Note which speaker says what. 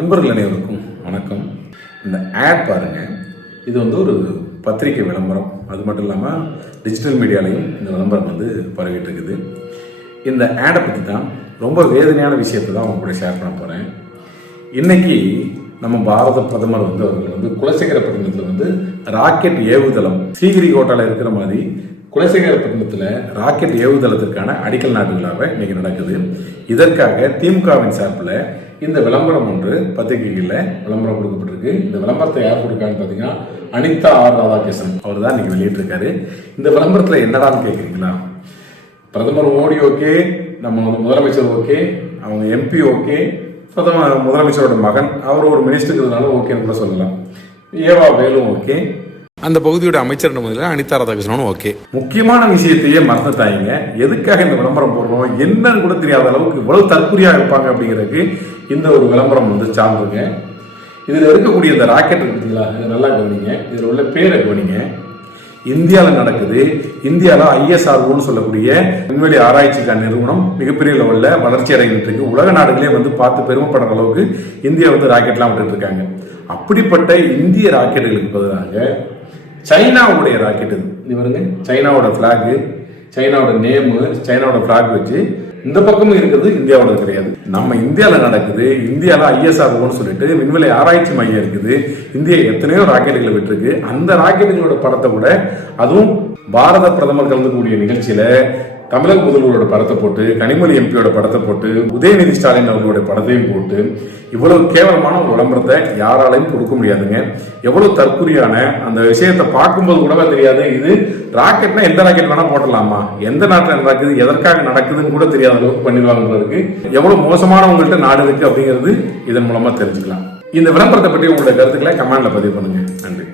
Speaker 1: நண்பர்கள் அனைவருக்கும் வணக்கம். இந்த ஆட் பாருங்க. இது வந்து ஒரு பத்திரிகை விளம்பரம். அது மட்டும் இல்லாமல் டிஜிட்டல் மீடியாலையும் இந்த விளம்பரம் வந்து பரவிட்டு இருக்குது இந்த ஆடை பற்றி தான் ரொம்ப வேதனையான விஷயத்தை தான் உங்க கூட ஷேர் பண்ண போகிறேன் இன்னைக்கு நம்ம பாரத பிரதமர் வந்து அவர்கள் வந்து குலசேகரப்பட்டினத்தில் வந்து ராக்கெட் ஏவுதளம் ஸ்ரீஹரிகோட்டாவில் இருக்கிற மாதிரி குலசேகரப்பட்டினத்தில் ராக்கெட் ஏவுதளத்திற்கான அடிக்கல் நாட்டு விழாவை இன்னைக்கு நடக்குது. இதற்காக திமுகவின் சார்பில் இந்த விளம்பரம் ஒன்று பத்திரிகைகளில் விளம்பரம் கொடுக்கப்பட்டிருக்கு. இந்த விளம்பரத்தை யார் கொடுக்கான்னு பார்த்தீங்கன்னா அனிதா ஆர் ராதாகிருஷ்ணன். அவர் தான் இன்றைக்கி வெளியிட்டிருக்காரு. இந்த விளம்பரத்தில் என்னடான்னு கேட்குறீங்களா பிரதமர் மோடி ஓகே நம்ம முதலமைச்சர் ஓகே அவங்க எம்பி ஓகே பிரதமர் முதலமைச்சரோட மகன் அவர் ஒரு மினிஸ்டருங்கிறதுனால ஓகேன்னு கூட சொல்லலாம். ஏவா வேலும் ஓகே.
Speaker 2: அந்த பகுதியோட அமைச்சர் முதல்ல அனிதா ராதாகிருஷ்ணனும் ஓகே.
Speaker 1: முக்கியமான விஷயத்தையே மறந்துட்டாங்க. எதுக்காக இந்த விளம்பரம் போடுறோம்? என்னன்னு கூட தெரியாத அளவுக்கு இவ்வளவு தற்குறியா இருப்பாங்க அப்படிங்கிறதுக்கு இந்த ஒரு விளம்பரம் வந்து சார்ந்துங்க இதில் இருக்கக்கூடிய இந்த ராக்கெட் இருக்குதுங்களா பார்த்தீங்களா? நல்லா கவனிங்க. இதில் உள்ள பேரை கவனிங்க. இந்தியாவில் நடக்குது. இந்தியாவில் ஐஎஸ்ஆர்ஓன்னு சொல்லக்கூடிய விண்வெளி ஆராய்ச்சிக்கான நிறுவனம் மிகப்பெரிய லெவலில் வளர்ச்சி அடைகிட்டு இருக்கு. உலக நாடுகளே வந்து பார்த்து பெருமைப்படுற அளவுக்கு இந்தியா வந்து ராக்கெட்லாம் விட்டுட்டு இருக்காங்க. அப்படிப்பட்ட இந்திய ராக்கெட்டுகளுக்கு பதிலாக சைனாவுடைய ராக்கெட் இது இது பாருங்க. சைனாவோட ஃப்ளாகு சைனாவோட நேமு சைனாவோட ஃப்ளாக் வச்சு இந்த பக்கமும் இருக்கிறது இந்தியாவோட கிடையாது. நம்ம இந்தியாவில் நடக்குது இந்தியாவில் ஐஎஸ்ஆர்ஓன்னு சொல்லிட்டு விண்வெளி ஆராய்ச்சி மையம் இருக்குது. இந்தியா எத்தனையோ ராக்கெட்டுகளை விட்டுருக்கு. அந்த ராக்கெட்டுகளோட படத்தை கூட அதுவும் பாரத பிரதமர் கலந்துக்கூடிய நிகழ்ச்சியில தமிழக முதல்வரோட படத்தை போட்டு கனிமொழி எம்பியோட படத்தை போட்டு உதயநிதி ஸ்டாலின் அவர்களுடைய படத்தையும் போட்டு இவ்வளவு கேவலமான ஒரு விளம்பரத்தை யாராலையும் கொடுக்க முடியாதுங்க. எவ்வளவு தற்குறியான அந்த விஷயத்தை பார்க்கும்போது கூட தெரியாது. இது ராக்கெட்னா எந்த ராக்கெட் வேணா போட்டலாமா? எந்த நாட்டில் நடக்குது? எதற்காக நடக்குதுன்னு கூட தெரியாத அளவுக்கு பண்ணிடுவாங்கிறதுக்கு எவ்வளவு மோசமானவங்கள்ட்ட நாடு இருக்கு அப்படிங்கிறது இதன் மூலமா தெரிஞ்சுக்கலாம். இந்த விளம்பரத்தை பற்றி உங்களுடைய கருத்துக்களை கமெண்ட்ல பதிவு பண்ணுங்க. நன்றி.